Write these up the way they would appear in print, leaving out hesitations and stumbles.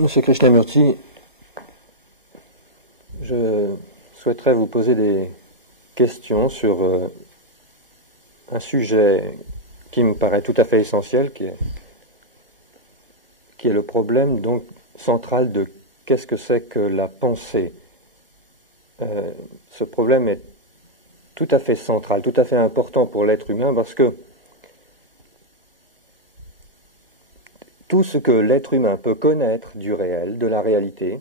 Monsieur Krishnamurti, je souhaiterais vous poser des questions sur un sujet qui me paraît tout à fait essentiel, qui est le problème donc central de qu'est-ce que c'est que la pensée. Ce problème est tout à fait central, tout à fait important pour l'être humain, parce que tout ce que l'être humain peut connaître du réel, de la réalité,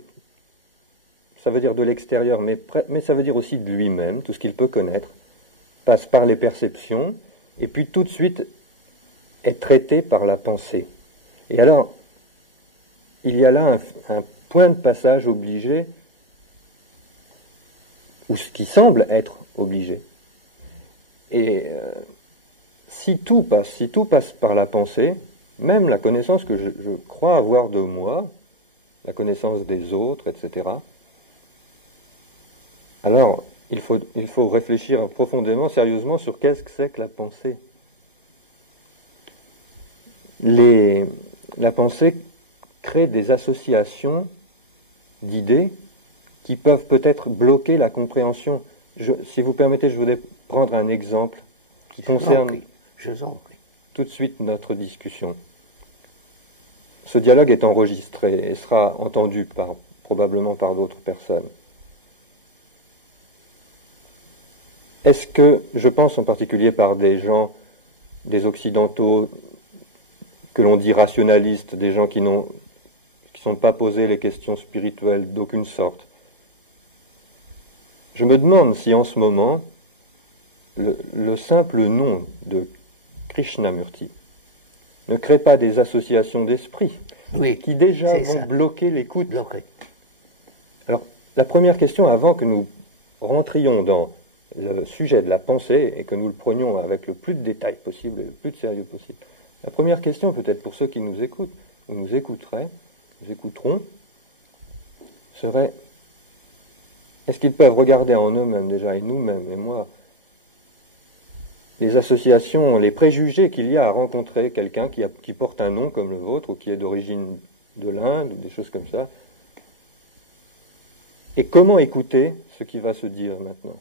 ça veut dire de l'extérieur, mais ça veut dire aussi de lui-même, tout ce qu'il peut connaître, passe par les perceptions, et puis tout de suite est traité par la pensée. Et alors, il y a là un point de passage obligé, ou ce qui semble être obligé. Et si tout passe par la pensée, même la connaissance que je crois avoir de moi, la connaissance des autres, etc., alors il faut réfléchir profondément, sérieusement, sur qu'est-ce que c'est que la pensée. La pensée crée des associations d'idées qui peuvent peut-être bloquer la compréhension. Si vous permettez, je voudrais prendre un exemple qui concerne tout de suite notre discussion. Ce dialogue est enregistré et sera entendu probablement par d'autres personnes. Est-ce que, je pense en particulier par des gens, des occidentaux, que l'on dit rationalistes, des gens qui ne sont pas posés les questions spirituelles d'aucune sorte, je me demande si en ce moment, le simple nom de Krishnamurti ne crée pas des associations d'esprit qui déjà vont bloquer l'écoute. Alors, la première question, avant que nous rentrions dans le sujet de la pensée et que nous le prenions avec le plus de détails possible et le plus de sérieux possible, la première question, peut-être pour ceux qui nous écoutent, ou nous écouteront, serait: est-ce qu'ils peuvent regarder en eux-mêmes déjà, et nous-mêmes, et moi, les associations, les préjugés qu'il y a à rencontrer quelqu'un qui porte un nom comme le vôtre, ou qui est d'origine de l'Inde, ou des choses comme ça, et comment écouter ce qui va se dire maintenant,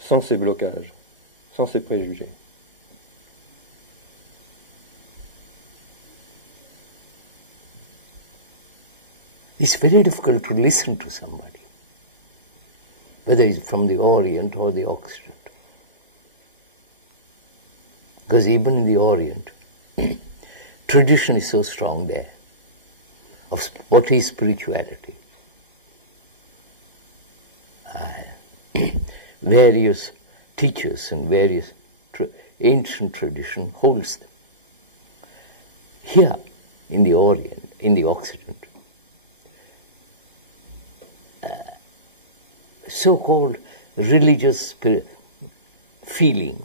sans ces blocages, sans ces préjugés. It's very difficult to listen to somebody, whether it's from the Orient or the Occident. Because even in the Orient, tradition is so strong there of what is spirituality. Various teachers and various ancient tradition holds them. Here, in the Orient, in the Occident, so-called religious feeling,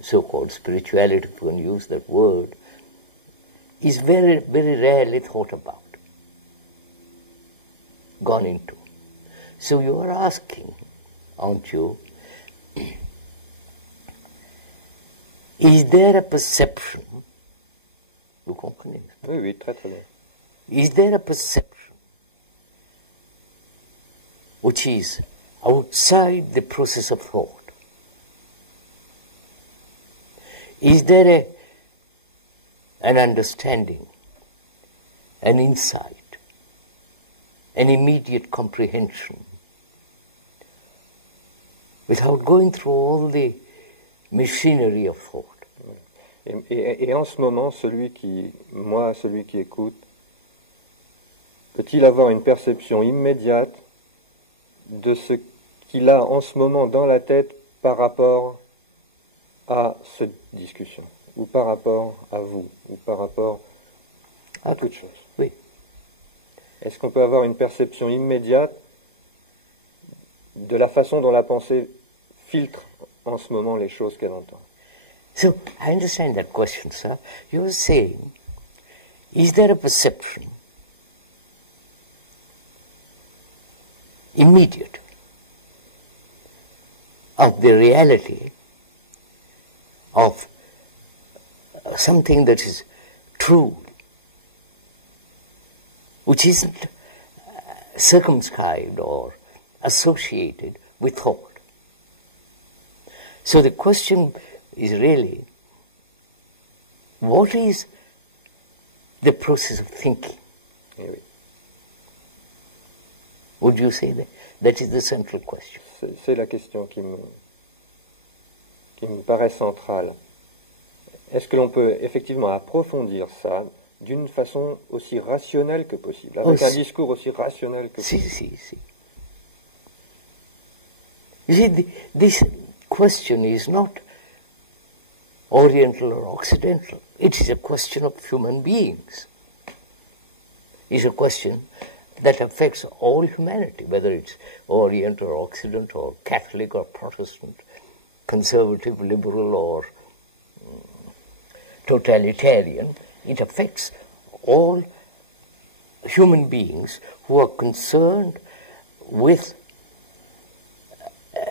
so-called spirituality, if you can use that word, is very, very rarely thought about, gone into. So you are asking, aren't you, is there a perception, vous comprenez? Oui, oui, très très bien. Is there a perception which is outside the process of thought? Is there an understanding, an insight, an immediate comprehension, without going through all the machinery of thought? Et en ce moment, celui qui écoute, peut-il avoir une perception immédiate de ce qu'il a en ce moment dans la tête par rapport à cette discussion, ou par rapport à vous, ou par rapport à toute chose? Oui. Est-ce qu'on peut avoir une perception immédiate de la façon dont la pensée filtre en ce moment les choses qu'elle entend? So, I understand that question, sir. You are saying, is there a perception, immediate, of the reality of something that is true, which isn't circumscribed or associated with thought. So the question is really, what is the process of thinking? Would you say that? That is the central question. C'est la question qui me paraît centrale. Est-ce que l'on peut effectivement approfondir ça d'une façon aussi rationnelle que possible, avec un discours aussi rationnel que possible? Si. You see, this question is not Oriental or Occidental. It is a question of human beings. It's a question that affects all humanity, whether it's Orient or Occident or Catholic or Protestant, conservative, liberal or totalitarian. It affects all human beings who are concerned with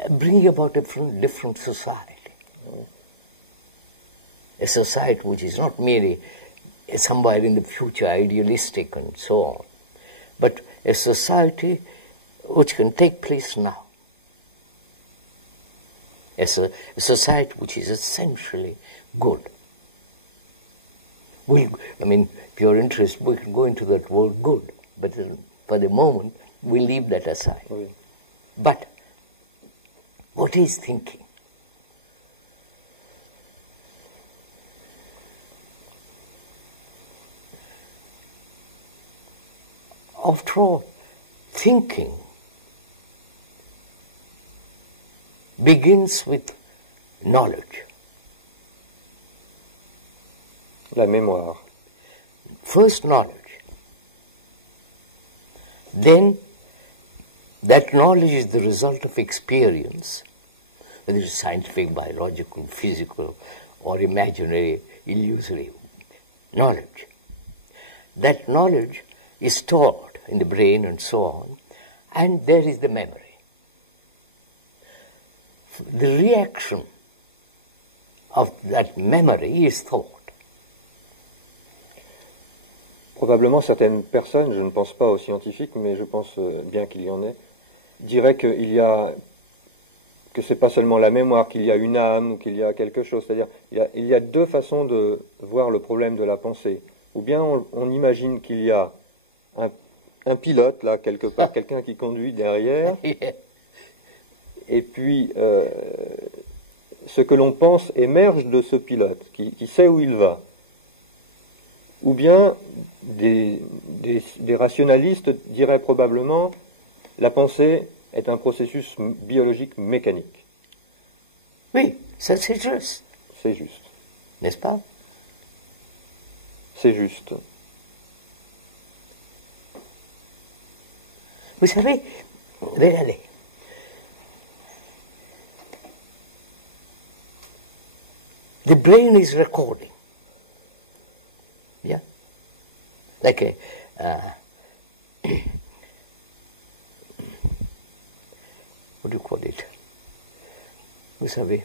bringing about a different society. A society which is not merely somewhere in the future idealistic and so on, but a society which can take place now. As a society which is essentially good. If you're interested, we can go into that word good, but for the moment, we leave that aside. Oui. But what is thinking? After all, thinking begins with knowledge. La mémoire. First knowledge. Then that knowledge is the result of experience, whether it's scientific, biological, physical, or imaginary, illusory knowledge. That knowledge is stored in the brain and so on, and there is the memory. The reaction of that memory is thought. Probablement certaines personnes, je ne pense pas aux scientifiques, mais je pense bien qu'il y en ait, diraient que c'est pas seulement la mémoire, qu'il y a une âme ou qu'il y a quelque chose. C'est-à-dire, il y a deux façons de voir le problème de la pensée. Ou bien on imagine qu'il y a un pilote, là, quelque part, quelqu'un qui conduit derrière, et puis ce que l'on pense émerge de ce pilote, qui sait où il va. Ou bien des rationalistes diraient probablement la pensée est un processus biologique mécanique. Oui, ça c'est juste. C'est juste. N'est-ce pas? C'est juste. Vous savez, regardez, the brain is recording. Yeah? Like what do you call it? Vous savez,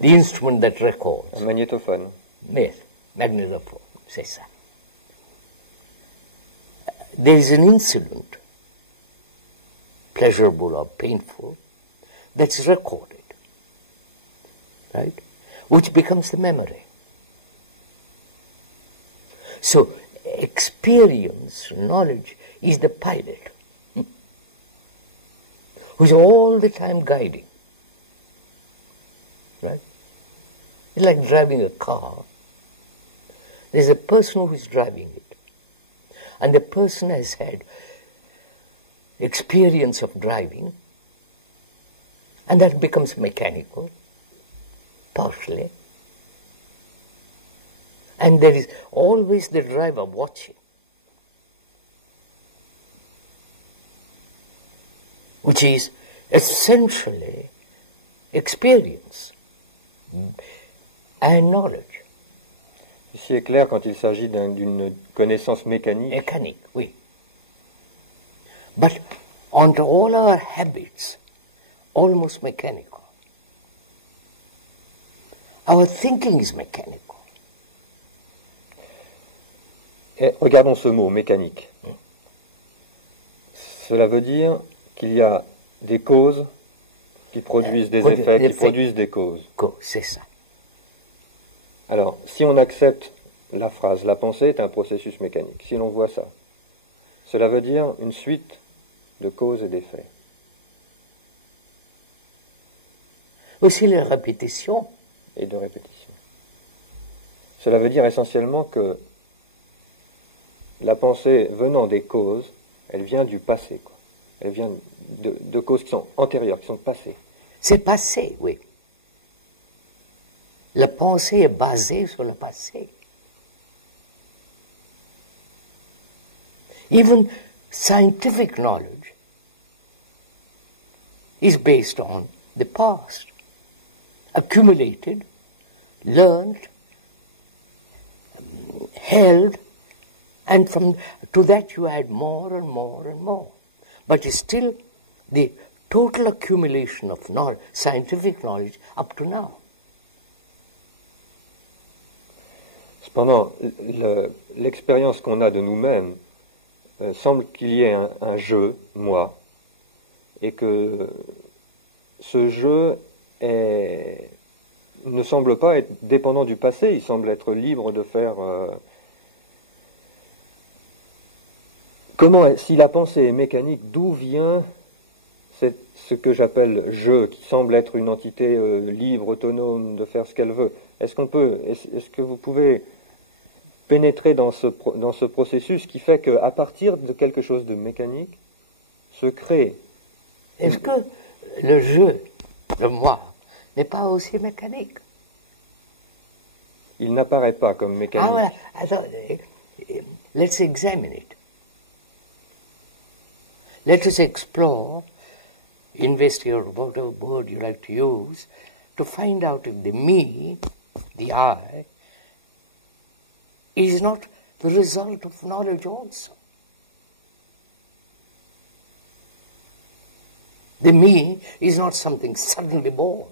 the instrument that records. Un magnétophone. Yes, magnétophone, c'est ça. There is an incident, pleasurable or painful, that's recorded, right? Which becomes the memory. So, experience, knowledge, is the pilot, who's all the time guiding, right? It's like driving a car. There's a person who is driving it. And the person has had experience of driving, and that becomes mechanical, partially. And there is always the driver watching, which is essentially experience and knowledge. Ici est clair quand il s'agit d'une connaissance mécanique. Mécanique, oui. But under all our habits, almost mechanical. Our thinking is mechanical. Et regardons ce mot, mécanique. Cela veut dire qu'il y a des causes qui produisent des effets, qui produisent des causes. C'est ça. Alors, si on accepte la phrase « la pensée est un processus mécanique », si l'on voit ça, cela veut dire une suite de causes et d'effets. Aussi la répétition. Et de répétition. Cela veut dire essentiellement que la pensée venant des causes, elle vient du passé, quoi. Elle vient de causes qui sont antérieures, qui sont passées. C'est passé, oui. La pensée est basée sur le passé. Even scientific knowledge is based on the past, accumulated, learned, held, and to that you add more and more and more. But it's still the total accumulation of scientific knowledge up to now. Cependant, l'expérience qu'on a de nous-mêmes semble qu'il y ait un jeu, moi, et que ce jeu ne semble pas être dépendant du passé, il semble être libre de faire... si la pensée est mécanique, d'où vient ce que j'appelle jeu, qui semble être une entité libre, autonome, de faire ce qu'elle veut? Est-ce que vous pouvez pénétrer dans ce processus qui fait qu'à partir de quelque chose de mécanique, se crée... Est-ce que le jeu, le moi, n'est pas aussi mécanique? Il n'apparaît pas comme mécanique. Ah, voilà. Let's examine it. Let us explore, investigate, whatever word you like to use, to find out if the me, the I, is not the result of knowledge also. The me is not something suddenly born.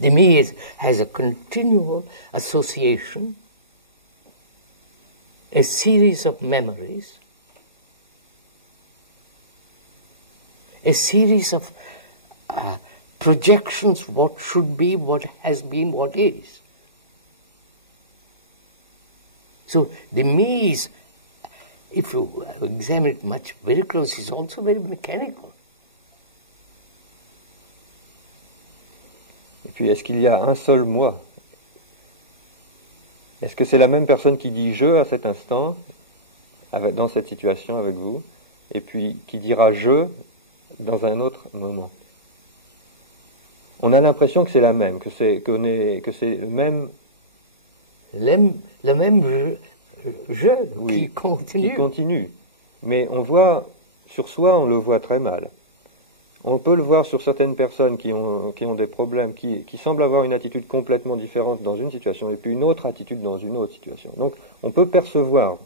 The me has a continual association, a series of memories, a series of projections, what should be, what has been, what is. So the me is, if you examine it much very close, is also very mechanical. Et puis, est-ce qu'il y a un seul moi? Est-ce que c'est la même personne qui dit « je » à cet instant, dans cette situation avec vous, et puis qui dira « je » dans un autre moment? On a l'impression que c'est la même, que c'est le même... Le même je oui, qui continue. Qui continue. Mais on voit, sur soi, on le voit très mal. On peut le voir sur certaines personnes qui ont des problèmes, qui semblent avoir une attitude complètement différente dans une situation, et puis une autre attitude dans une autre situation. Donc, on peut percevoir,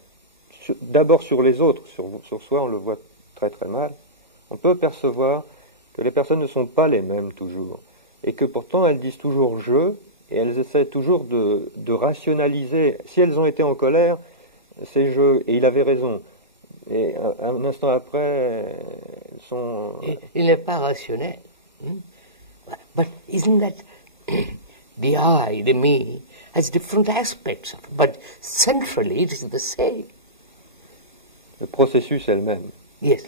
d'abord sur les autres, sur soi, on le voit très très mal, on peut percevoir que les personnes ne sont pas les mêmes toujours, et que pourtant elles disent toujours « je », et elles essaient toujours de rationaliser. Si elles ont été en colère, c'est « je », et il avait raison. Et un instant après, elles sont... Il n'est pas rationnel. But isn't that the I, the me, has different aspects, but centrally it is the same. Le processus est le même. Yes.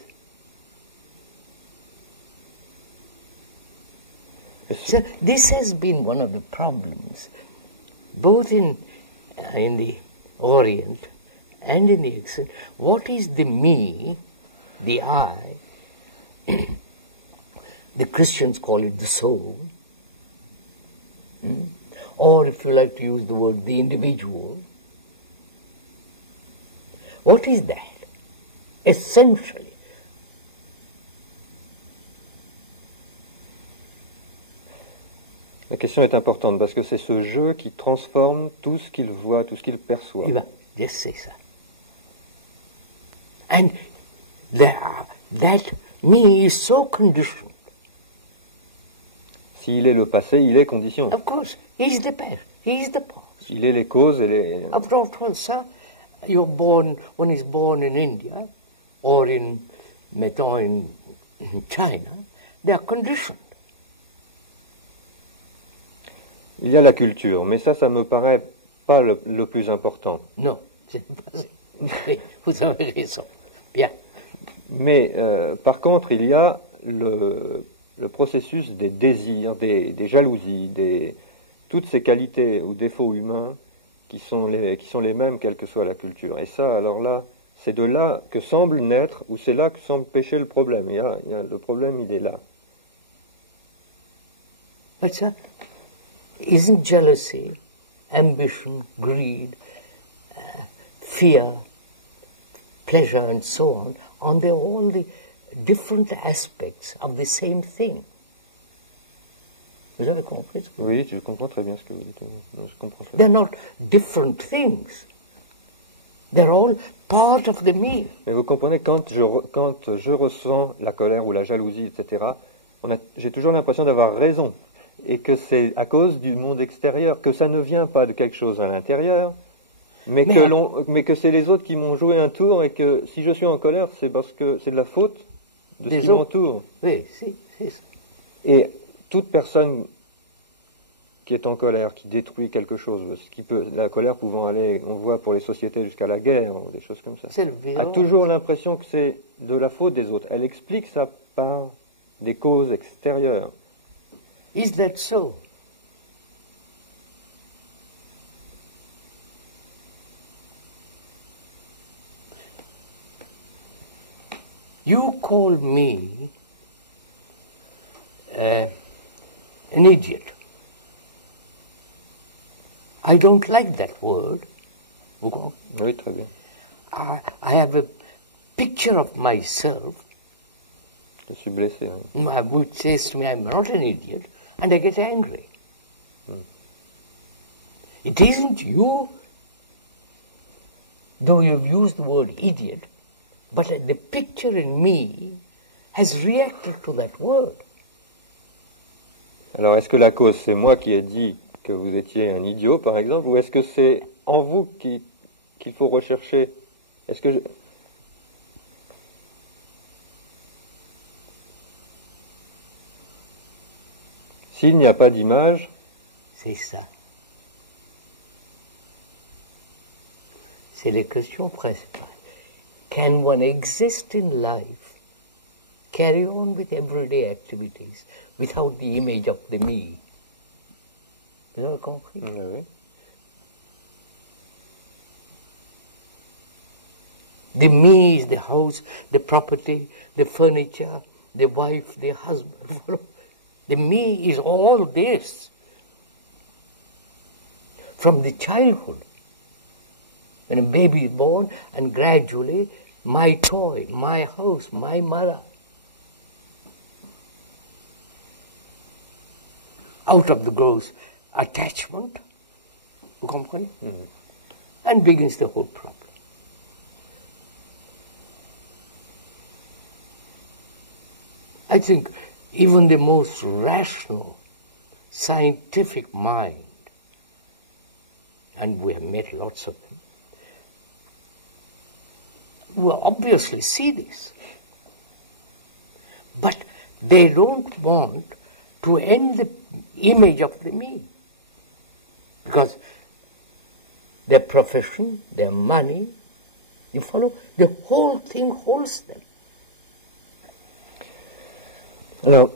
So this has been one of the problems, both in the Orient and in the Occident. What is the me, the I? The Christians call it the soul. Or if you like to use the word, the individual. What is that? Essentially. La question est importante parce que c'est ce jeu qui transforme tout ce qu'il voit, tout ce qu'il perçoit. Just say so. And that me is so conditioned. S'il est le passé, il est condition. Of course, he is the past. He is the past. Il est les causes et les... After all, sir, one is born in India or in China, they are conditioned. Il y a la culture, mais ça me paraît pas le plus important. Non, c'est pas ça. Vous avez raison. Bien. Mais par contre, il y a le processus des désirs, des jalousies, toutes ces qualités ou défauts humains qui sont les mêmes quelle que soit la culture. Et ça, alors là, c'est de là que semble naître, ou c'est là que semble pécher le problème. Le problème, il est là. But sir, isn't jealousy, ambition, greed, fear, pleasure and so on they all the different aspects of the same thing? Vous avez compris? Oui, je comprends très bien ce que vous dites. Je comprends très bien. They're not different things. They're all part of the me. Mais vous comprenez, quand je ressens la colère ou la jalousie, etc., j'ai toujours l'impression d'avoir raison. Et que c'est à cause du monde extérieur, que ça ne vient pas de quelque chose à l'intérieur, mais que c'est les autres qui m'ont joué un tour, et que si je suis en colère, c'est parce que c'est de la faute de ce qui m'entoure. Oui, c'est ça. Et toute personne qui est en colère, qui détruit quelque chose, la colère pouvant aller, on voit pour les sociétés jusqu'à la guerre, ou des choses comme ça, a toujours l'impression que c'est de la faute des autres. Elle explique ça par des causes extérieures. Is that so? You call me an idiot. I don't like that word. Oui, très bien. I have a picture of myself. Je suis blessé. Which says to me, I'm not an idiot. And I get angry. It isn't you, though you've used the word idiot, but the picture in me has reacted to that word. Alors, est-ce que la cause, c'est moi qui ai dit que vous étiez un idiot, par exemple, ou est-ce que c'est en vous qu'il faut rechercher? Est-ce que s'il n'y a pas d'image, c'est ça. C'est la question principale. Can one exist in life, carry on with everyday activities, without the image of the me? Vous avez compris? Oui. The me is the house, the property, the furniture, the wife, the husband. The me is all this. From the childhood, when a baby is born, and gradually, my toy, my house, my mother. Out of the grows attachment, you comprehend? And begins the whole problem. I think even the most rational, scientific mind, and we have met lots of them, will obviously see this. But they don't want to end the image of the me. Because their profession, their money, you follow, the whole thing holds them. Alors,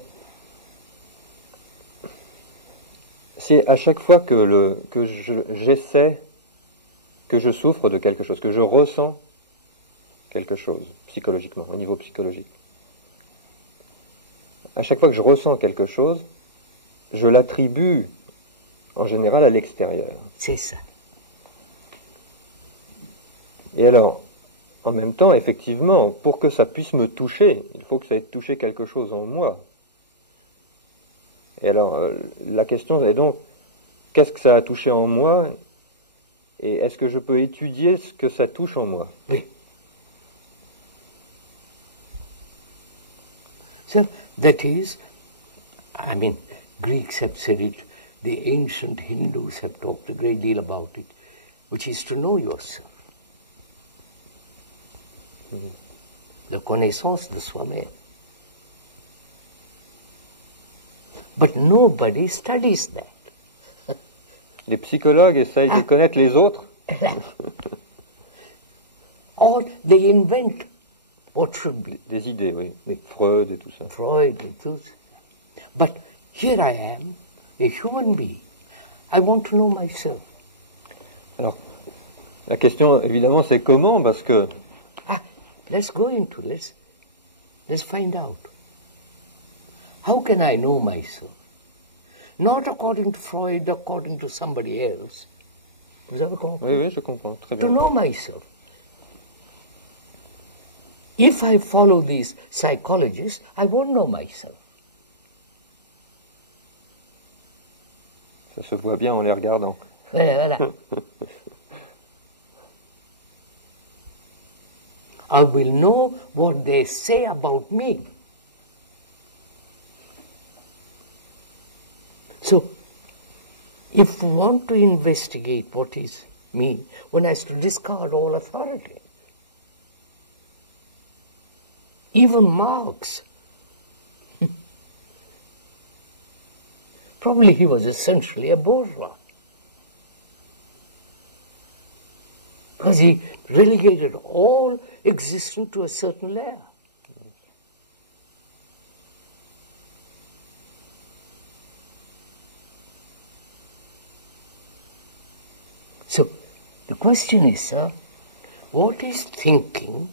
c'est à chaque fois que j'essaie, que je souffre de quelque chose, que je ressens quelque chose, psychologiquement, au niveau psychologique. À chaque fois que je ressens quelque chose, je l'attribue en général à l'extérieur. C'est ça. Et alors, en même temps, effectivement, pour que ça puisse me toucher, il faut que ça ait touché quelque chose en moi. Et alors, la question est donc, qu'est-ce que ça a touché en moi? Et est-ce que je peux étudier ce que ça touche en moi? Oui. So, that is, I mean, Greeks have said it, the ancient Hindus have talked a great deal about it, which is to know yourself. La connaissance de soi-même. But nobody studies that. Les psychologues essayent de connaître les autres. Or they invent what should be. Des idées, oui. Freud et tout ça. Freud et tout ça. But here I am, a human being. I want to know myself. Alors, la question, évidemment, c'est comment, parce que... Let's go into this. Let's find out. How can I know myself? Not according to Freud, according to somebody else. Vous avez compris? Oui, oui, je comprends. Très bien. To know myself. If I follow these psychologists, I won't know myself. Ça se voit bien en les regardant. Voilà. I will know what they say about me. So, if we want to investigate what is me, one has to discard all authority. Even Marx, probably he was essentially a bourgeois, because he relegated all existence to a certain layer. So, the question is, sir, what is thinking?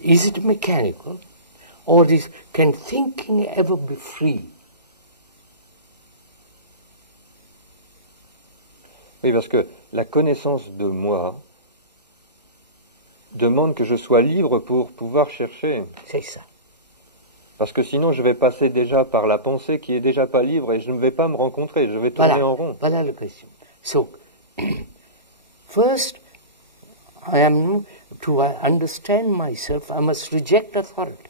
Is it mechanical, or can thinking ever be free? Oui, parce que la connaissance de moi demande que je sois libre pour pouvoir chercher. C'est ça. Parce que sinon, je vais passer déjà par la pensée qui est déjà pas libre et je ne vais pas me rencontrer, je vais tourner en rond. Voilà la question. So, first, to understand myself, I must reject authority.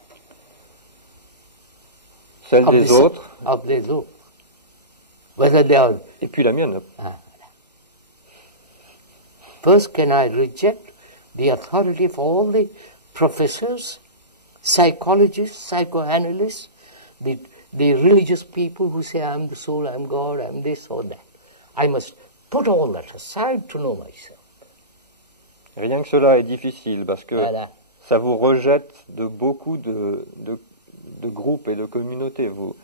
Celle des autres. Of les autres. Whether they are... Et puis la mienne. First, can I reject the authority of all the professors, psychologists, psychoanalysts, the religious people who say, I'm the soul, I'm God, I'm this or that. I must put all that aside to know myself. Rien que cela est difficile parce que ça vous rejette de beaucoup de groupes et de communautés. Vous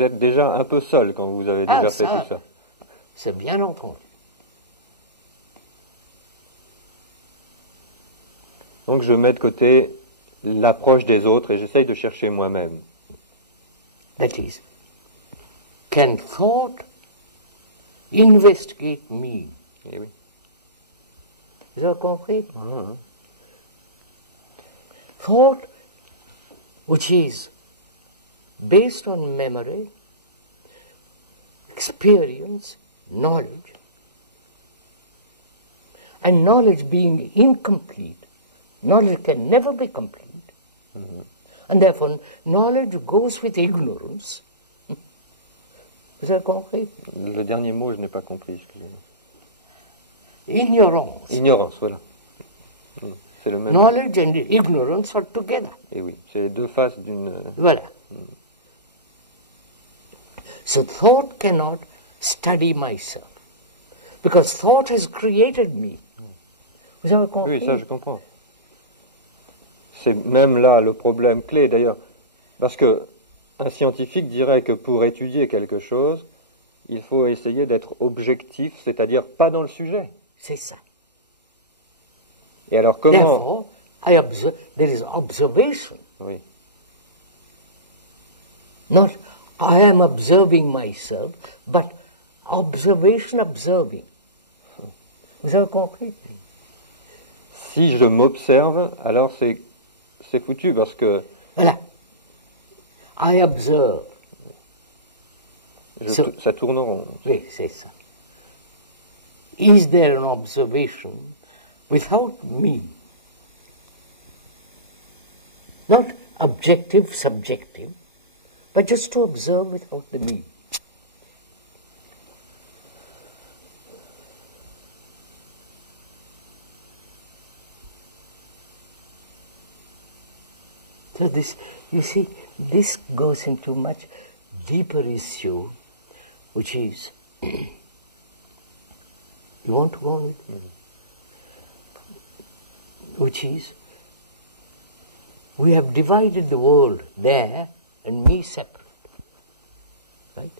êtes déjà un peu seul quand vous avez déjà fait tout ça. C'est bien entendu. Donc je mets de côté l'approche des autres et j'essaye de chercher moi-même. That is, can thought investigate me? Eh oui. Vous avez compris? Thought, which is based on memory, experience, knowledge, and knowledge being incomplete, knowledge can never be complete. And therefore, knowledge goes with ignorance. Vous avez compris? Le dernier mot, je n'ai pas compris, excusez-moi. Ignorance. Ignorance, voilà. C'est le même. Knowledge and ignorance are together. Et oui, c'est les deux faces d'une... Voilà. So thought cannot study myself. Because thought has created me. Vous avez compris? Oui, ça je comprends. C'est même là le problème clé d'ailleurs. Parce que un scientifique dirait que pour étudier quelque chose, il faut essayer d'être objectif, c'est-à-dire pas dans le sujet. C'est ça. Et alors comment... Therefore, there is observation. Oui. Not I am observing myself, but observation observing. Vous avez compris? Si je m'observe, alors c'est foutu parce que... Voilà. I observe. Ça tourne en rond. Oui, c'est ça. Is there an observation without me? Not objective, subjective, but just to observe without the me. So this, you see, this goes into much deeper issue, which is, you want to go on with me? Which is, we have divided the world there and me separate. Right?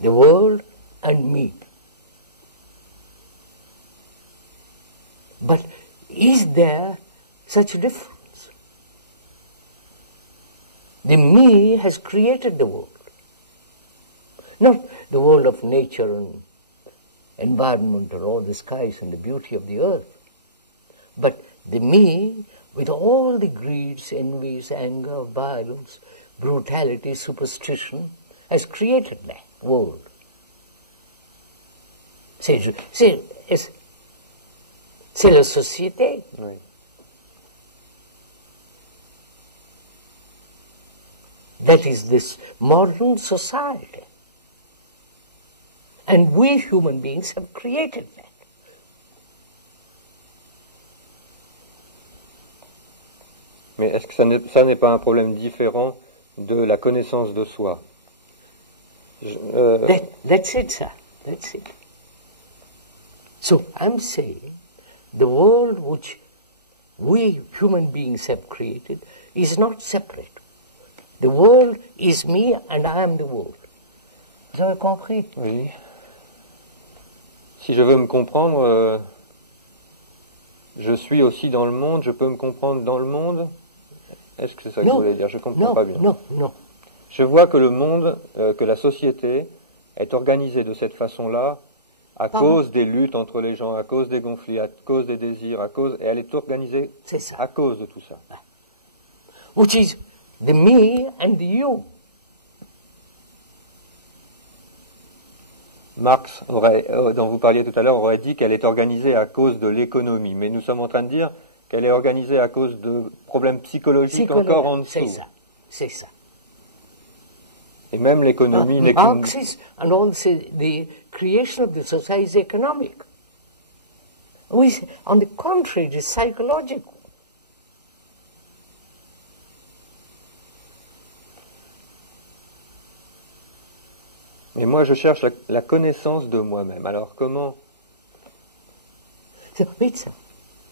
The world and me. But is there such a difference? The me has created the world. Not the world of nature and environment or all the skies and the beauty of the earth. But the me, with all the greeds, envies, anger, violence, brutality, superstition, has created that world. C'est la société. Oui. That is this modern society. And we human beings have created that. Mais est-ce que ça n'est pas un problème différent de la connaissance de soi? That's it, sir. That's it. So I'm saying the world which we human beings have created is not separate. The world is me and I am the world. Vous avez compris? Oui. Si je veux me comprendre, je suis aussi dans le monde, je peux me comprendre dans le monde? Est-ce que c'est ça que vous voulez dire? Je ne comprends pas bien. Non. Je vois que le monde, que la société est organisée de cette façon-là à cause des luttes entre les gens, à cause des conflits, à cause des désirs, et elle est organisée à cause de tout ça. Which is the me and the you. Marx, dont vous parliez tout à l'heure, aurait dit qu'elle est organisée à cause de l'économie. Mais nous sommes en train de dire qu'elle est organisée à cause de problèmes psychologiques encore en dessous. C'est ça. Et même l'économie n'est qu'une... Marxism and all the creation of the society is economic. On the contrary, it is psychological. Mais moi, je cherche la connaissance de moi-même. Alors, comment? So, wait, sir.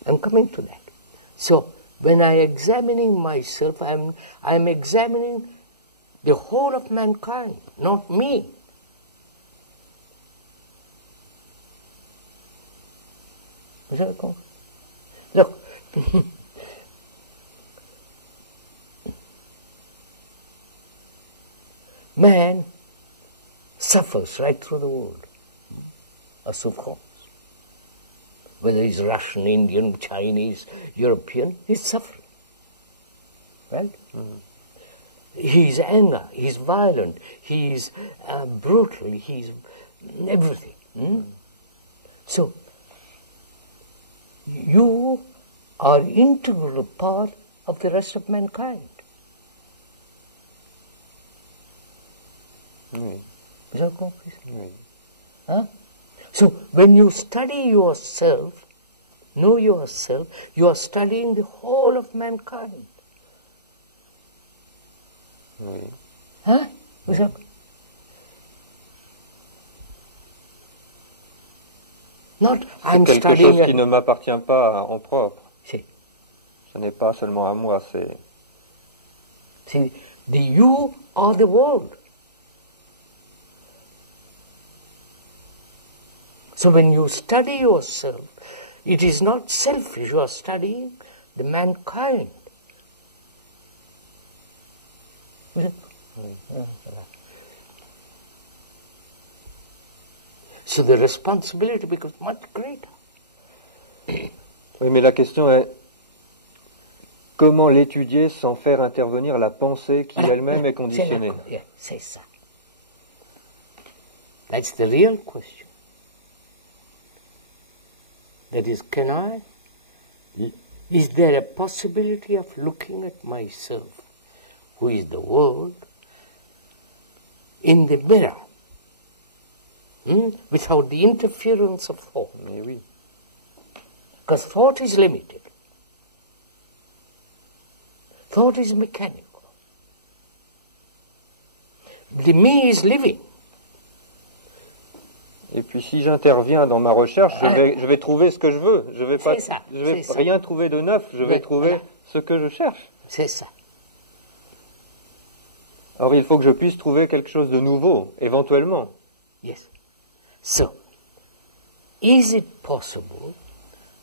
I'm coming to that. So, when I am examining myself, I am examining the whole of mankind, not me. Look, man suffers right through the world, a souffrance. Whether he's Russian, Indian, Chinese, European, he's suffering. Right? He's anger, he's violent, he's brutal, he's everything. So, you are integral part of the rest of mankind. Is that correct? Huh? So, when you study yourself, know yourself, you are studying the whole of mankind. Oui. Huh? Is that... Not, I'm c'est quelque studying chose qui ne m'appartient pas en propre. See. Ce n'est pas seulement à moi, c'est... See, the you are the world. So when you study yourself, it is not selfish, you are studying the mankind. So the responsibility becomes much greater. Oui, mais la question est comment l'étudier sans faire intervenir la pensée qui elle-même est conditionnée? C'est ça. That's the real question. That is, can I Is there a possibility of looking at myself, who is the world, in the mirror, without the interference of thought? Oui. Because thought is limited. Thought is mechanical. The me is living. Et puis si j'interviens dans ma recherche, je vais trouver ce que je veux. Je vais rien trouver de neuf, je vais trouver ce que je cherche. C'est ça. Or il faut que je puisse trouver quelque chose de nouveau, éventuellement. Yes. So, is it possible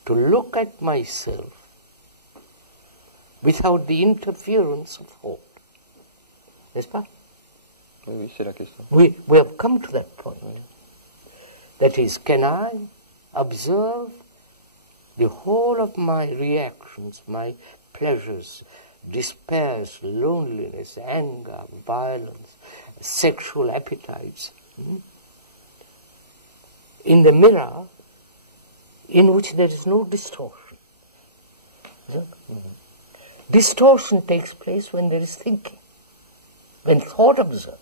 to look at myself without the interference of thought? N'est-ce pas? Oui, c'est la question. We have come to that point. Oui. That is, can I observe the whole of my reactions, my pleasures, despairs, loneliness, anger, violence, sexual appetites, in the mirror in which there is no distortion? Distortion takes place when there is thinking, when thought observes.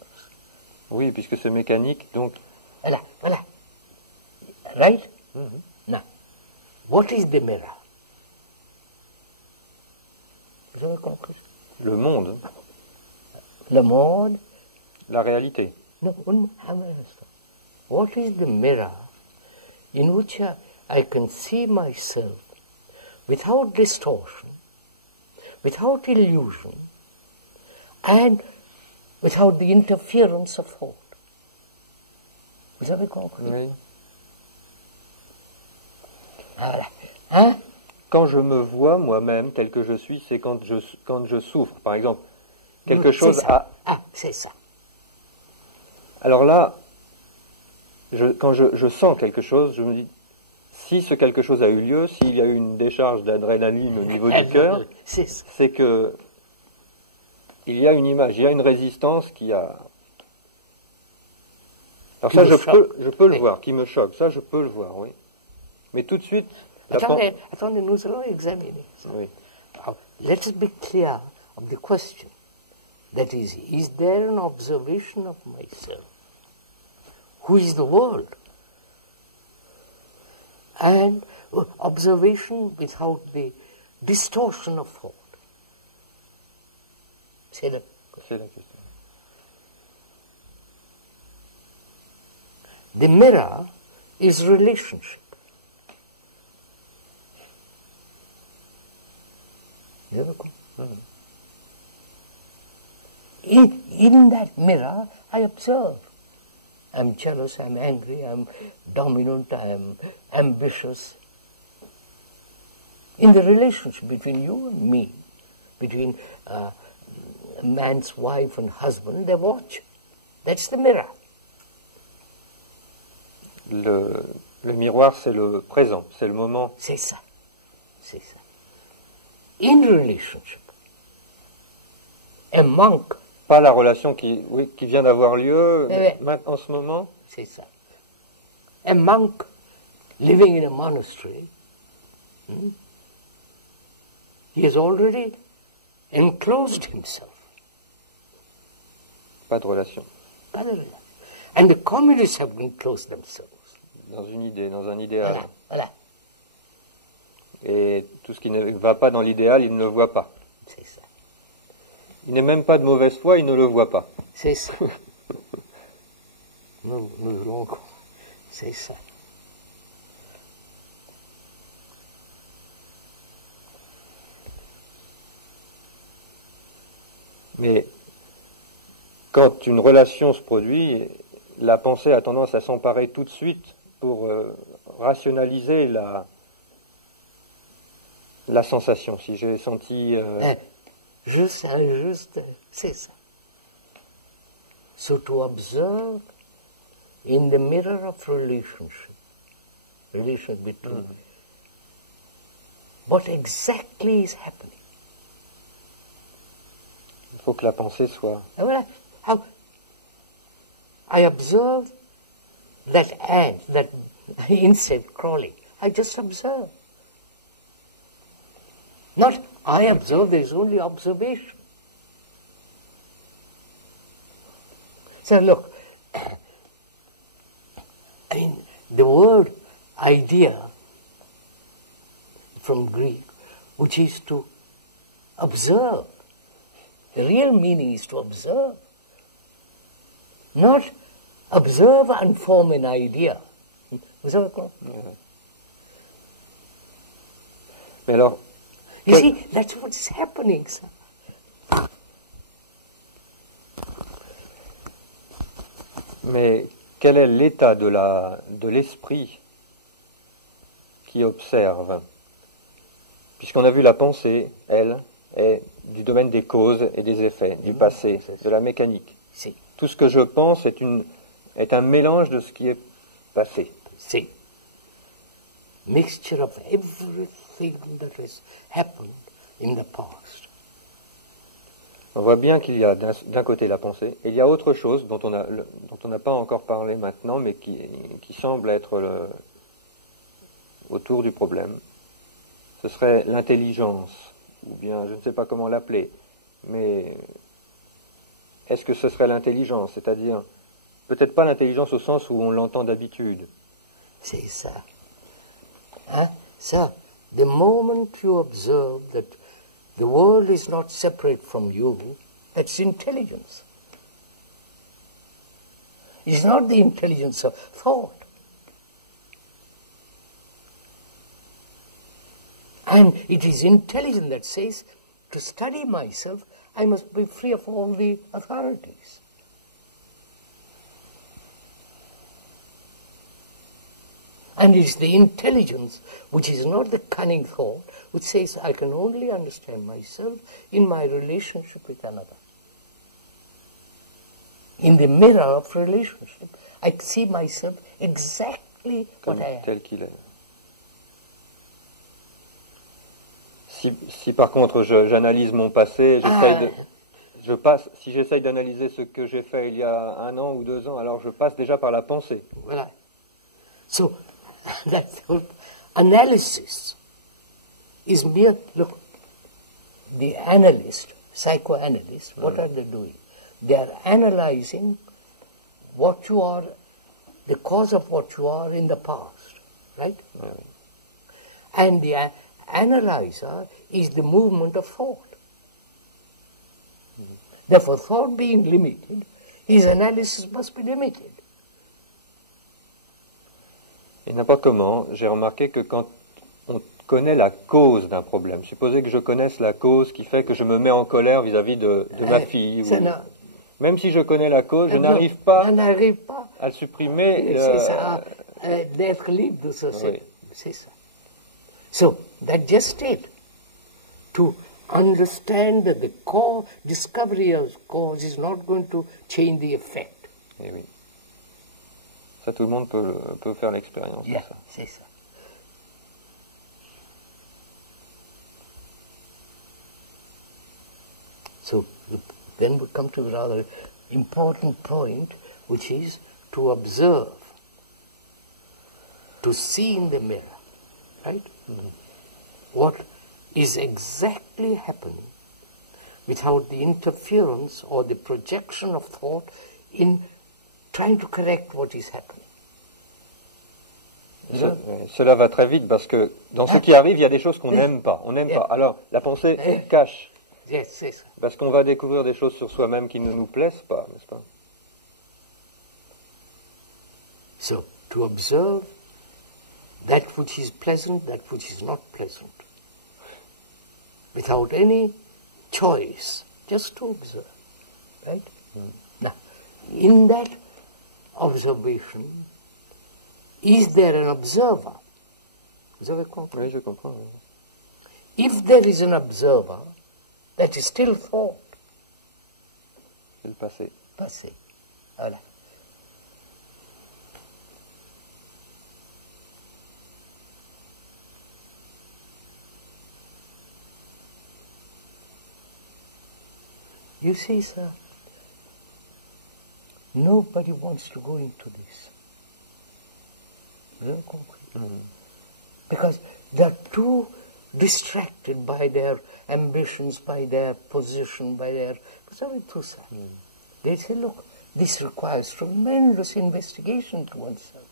Oui, puisque c'est mécanique, donc... Voilà. Right? Now, what is the mirror? Vous avez compris? Le monde. Le monde? La réalité. No, what is the mirror in which I can see myself without distortion, without illusion, and without the interference of thought? Vous avez compris? Oui. Voilà. Hein? Quand je me vois moi-même tel que je suis, c'est quand je souffre. Par exemple, quelque chose a... Ah, c'est ça. Alors là, quand je sens quelque chose, je me dis, si ce quelque chose a eu lieu, s'il y a eu une décharge d'adrénaline au niveau du cœur, c'est que il y a une image, il y a une résistance qui a... Alors ça, je peux le voir, qui me choque. Ça, je peux le voir, oui. Mais tout de suite... Attendez, nous allons examiner ça. Oui. Let's be clear of the question. That is there an observation of myself? Who is the world? And observation without the distortion of thought. C'est la question. The mirror is relationship. In that mirror, I observe. I'm jealous, I'm angry, I'm dominant, I'm ambitious. In the relationship between you and me, between a man's wife and husband, they watch. That's the mirror. Le miroir, c'est le présent, c'est le moment. C'est ça. In relationship, a monk. Pas la relation qui vient d'avoir lieu en ce moment. C'est ça. A monk living in a monastery, he has already enclosed himself. Pas de relation. And the communists have enclosed themselves. Dans une idée, dans un idéal. Voilà. Et tout ce qui ne va pas dans l'idéal, il ne le voit pas. C'est ça. Il n'est même pas de mauvaise foi, il ne le voit pas. C'est ça. nous allons... C'est ça. Mais quand une relation se produit, la pensée a tendance à s'emparer tout de suite pour rationaliser la sensation. Si j'ai senti... Juste, c'est ça. So to observe in the mirror of relationship between what exactly is happening. Il faut que la pensée soit... Voilà. I observe that ant, that insect crawling. I just observe. Not I observe, there is only observation. So look, I mean, the word idea from Greek, which is to observe. The real meaning is to observe. Not observe and form an idea. Vous avez compris? Mais alors, you see, that's what's happening, sir. Mais quel est l'état de l'esprit qui observe? Puisqu'on a vu la pensée, elle, est du domaine des causes et des effets, du passé, de la mécanique. Si. Tout ce que je pense est un mélange de ce qui est passé. Si. Mixture of everything that has happened in the past. On voit bien qu'il y a d'un côté la pensée, et il y a autre chose dont on n'a pas encore parlé maintenant, mais qui semble être autour du problème. Ce serait l'intelligence, ou bien je ne sais pas comment l'appeler, mais est-ce que ce serait l'intelligence, c'est-à-dire peut-être pas l'intelligence au sens où on l'entend d'habitude. C'est ça. Hein? So, the moment you observe that the world is not separate from you, that's intelligence. It's not the intelligence of thought. And it is intelligence that says, to study myself, I must be free of all the authorities. And it's the intelligence, which is not the cunning thought, which says, I can only understand myself in my relationship with another. In the mirror of relationship, I see myself exactly comme what I am. Tel qu'il est. Si par contre j'analyse mon passé, si j'essaye d'analyser ce que j'ai fait il y a 1 an ou 2 ans, alors je passe déjà par la pensée. Voilà. So, that analysis is mere, look, the analyst, psychoanalyst, what are they doing? They are analyzing what you are, the cause of what you are in the past, right? And the analyzer is the movement of thought. Therefore, thought being limited, his analysis must be limited. Et n'importe comment, j'ai remarqué que quand on connaît la cause d'un problème, supposez que je connaisse la cause qui fait que je me mets en colère vis-à-vis de ma fille, même si je connais la cause, je n'arrive pas à supprimer. C'est ça, d'être libre de ce. Oui. C'est ça. So, that's just it. To understand that the discovery of cause is not going to change the effect. Eh oui. Ça, tout le monde peut faire l'expérience de ça. C'est ça. So, then we come to a rather important point, which is to observe, to see in the mirror, right? Mm-hmm. What is exactly happening without the interference or the projection of thought in trying to correct what is happening. Cela va très vite parce que dans ce qui arrive, il y a des choses qu'on n'aime pas. On n'aime pas. Alors, la pensée cache. Parce qu'on va découvrir des choses sur soi-même qui ne nous plaisent pas, n'est-ce pas? So, to observe that which is pleasant, that which is not pleasant, without any choice, just to observe, right? Now, in that observation, is there an observer? Vous avez compris? Oui, je comprends. Oui. If there is an observer, that is still thought. C'est le passé. Passé. Voilà. You see, sir, nobody wants to go into this. Very concrete. Mm-hmm. Because there are two distracted by their ambitions, by their position, by their... They say, look, this requires tremendous investigation to oneself.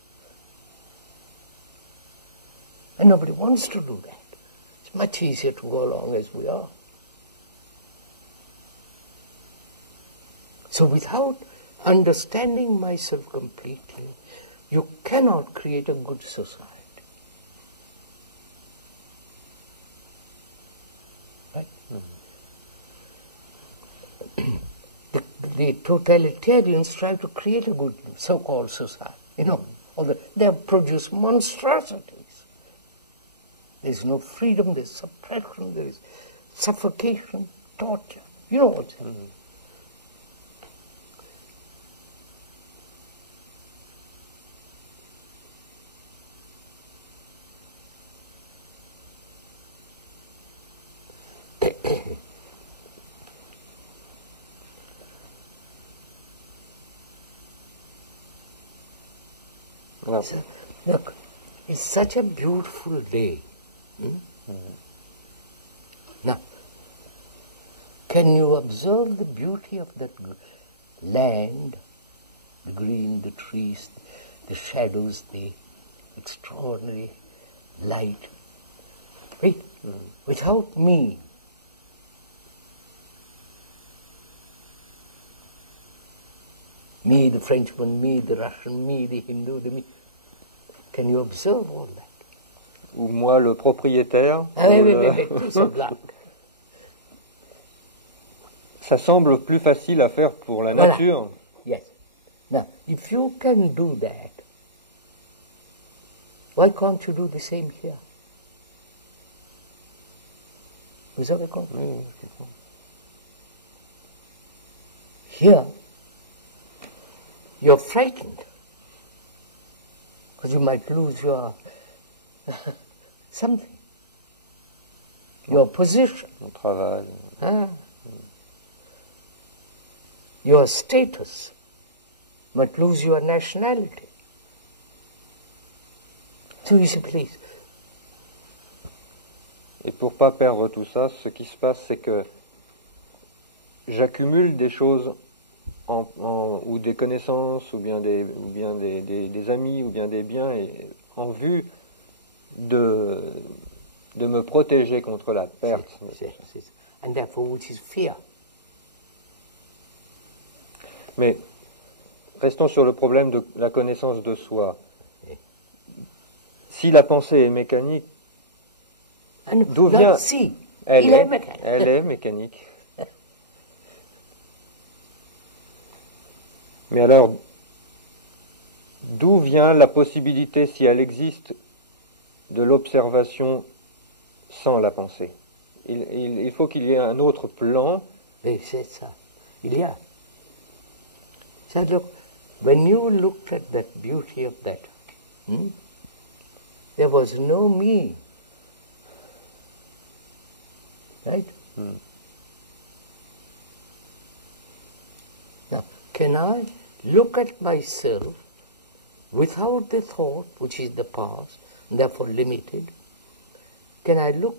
And nobody wants to do that. It's much easier to go along as we are. So without understanding myself completely, you cannot create a good society. Right? The totalitarians try to create a good so-called society. You know, they have produced monstrosities. There's no freedom, there's suppression, there's suffocation, torture. You know what's happening. So, look, it's such a beautiful day. Now, can you observe the beauty of that land, the green, the trees, the shadows, the extraordinary light? Wait, without me, the Frenchman, me, the Russian, me, the Hindu, the me, can you observe all that? Ou moi, le propriétaire. Ça semble plus facile à faire pour la nature. Yes. Now, if you can do that, why can't you do the same here? Vous avez compris? Here, you're frightened because you might lose your something, your position, your status, might lose your nationality. So you say, please. Et pour pas perdre tout ça, ce qui se passe, c'est que j'accumule des choses ou des connaissances, ou bien des amis, ou bien des biens, en vue de me protéger contre la perte. And therefore, which is fear. Mais restons sur le problème de la connaissance de soi. Si la pensée est mécanique, d'où vient... Elle est mécanique. Mais alors, d'où vient la possibilité, si elle existe, de l'observation sans la pensée? Il faut qu'il y ait un autre plan. Mais c'est ça. Il y a. So look, when you looked at that beauty of that, there was no me. Right? Now, can I look at myself without the thought, which is the past, and therefore limited? Can I look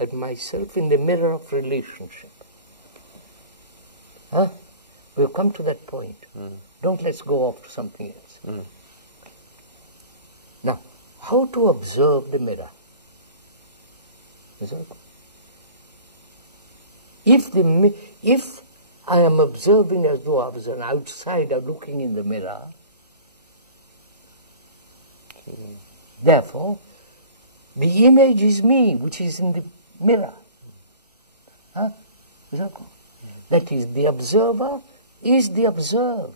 at myself in the mirror of relationship? Huh? We'll come to that point. Don't let's go off to something else. Now, how to observe the mirror? If I am observing as though I was an outsider looking in the mirror, therefore, the image is me, which is in the mirror. Huh? That is, the observer is the observed.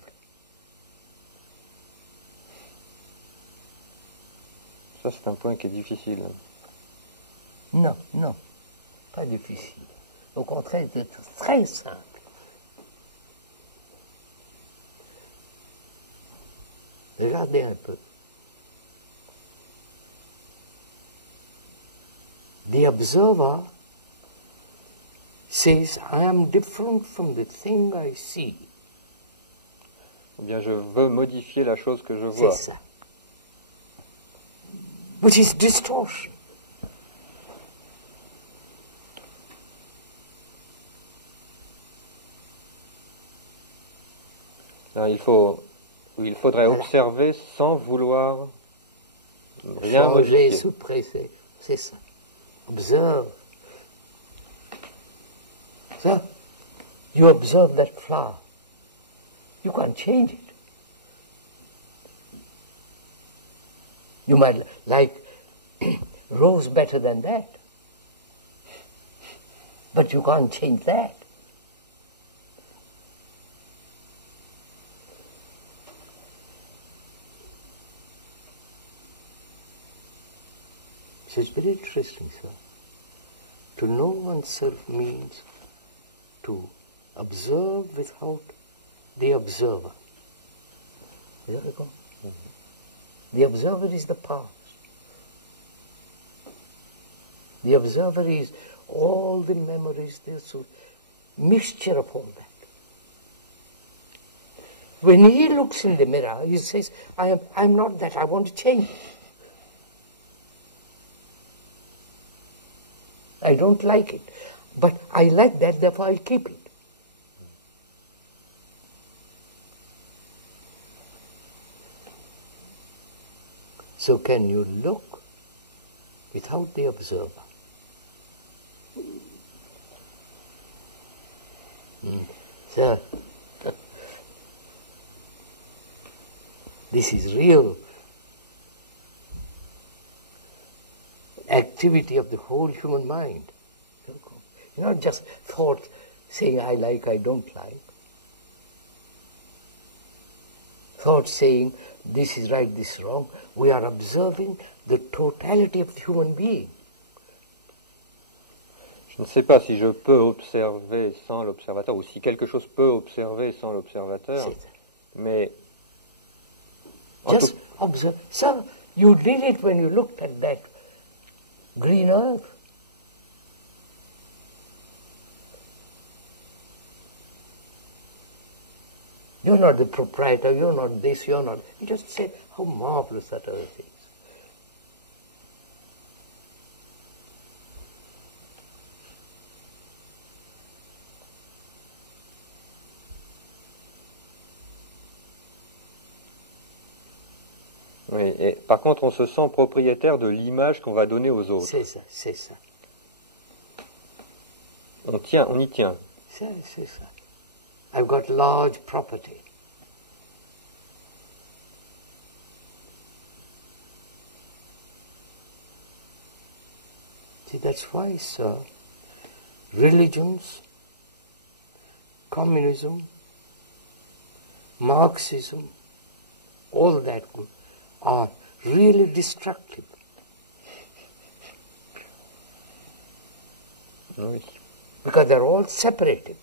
Ça, c'est un point qui est difficile. Non, pas difficile. Au contraire, c'est très simple. Regardez un peu. The observer says, I am different from the thing I see. Eh bien, je veux modifier la chose que je vois. C'est ça. Which is distortion. Il faudrait observer sans vouloir rien modifier. Suppresser, c'est ça. Observe. So, you observe that flower. You can't change it. You might like rose better than that. But you can't change that. So it's very interesting, sir. To know oneself means to observe without the observer. Is that right? The observer is the past. The observer is all the memories, there's a mixture of all that. When he looks in the mirror, he says, I'm not that, I want to change. I don't like it. But I like that, therefore I keep it. So can you look without the observer? So, this is real activity of the whole human mind. Not just thought saying I like, I don't like. Thought saying this is right, this is wrong. We are observing the totality of the human being. Je ne sais pas si je peux observer sans l'observateur, ou si quelque chose peut observer sans l'observateur, mais... Just observe. So, you did it when you looked at that green earth. You're not the proprietor, you're not this, you're not... You just said, how marvelous that earth is. Oui, et par contre, on se sent propriétaire de l'image qu'on va donner aux autres. C'est ça, c'est ça. On y tient. C'est ça. I've got large property. See, that's why, sir, religions, communism, Marxism, all that are really destructive. Oui. Because they're all separated.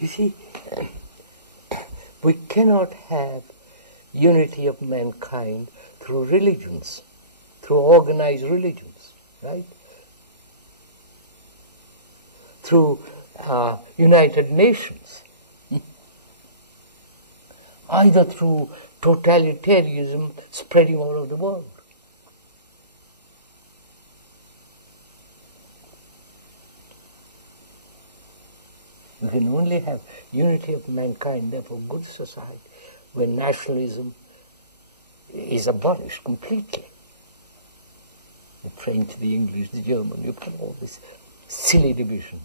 You see, we cannot have unity of mankind through religions, through organized religions, right? Through United Nations, either through totalitarianism spreading all over the world. We can only have unity of mankind, therefore good society, when nationalism is abolished completely. The French, the English, the German, you have all this silly division.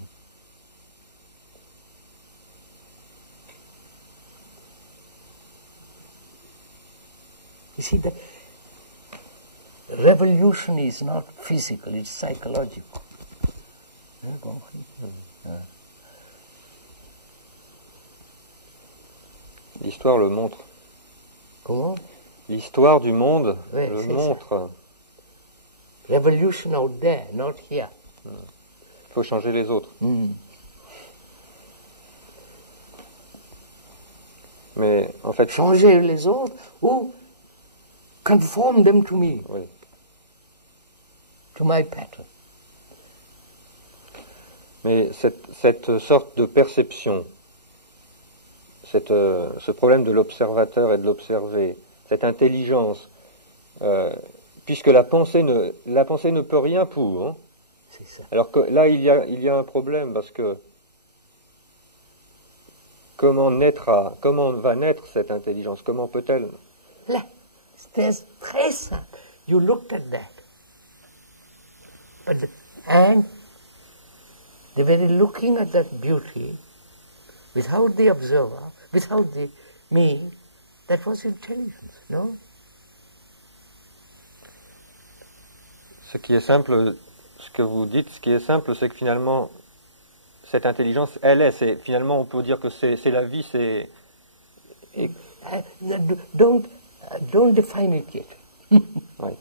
You see, the revolution is not physical, it's psychological. L'histoire le montre. Comment? L'histoire du monde le montre. Ça. Revolution out there, not here. Il faut changer les autres. Mais en fait, changer les autres ou conform them to me, oui. to my pattern. Mais cette sorte de perception, ce problème de l'observateur et de l'observé, cette intelligence, puisque la pensée ne peut rien pour. Hein. C'est ça. Alors que là, il y a un problème, parce que comment va naître cette intelligence? Comment peut-elle? Là, c'est très simple. You looked at that. And the very looking at that beauty, without the observer, without the me, that was intelligence, no? Ce qui est simple, ce que vous dites, ce qui est simple, c'est que finalement, cette intelligence, finalement, on peut dire que c'est la vie, c'est... Don't define it yet. Ouais.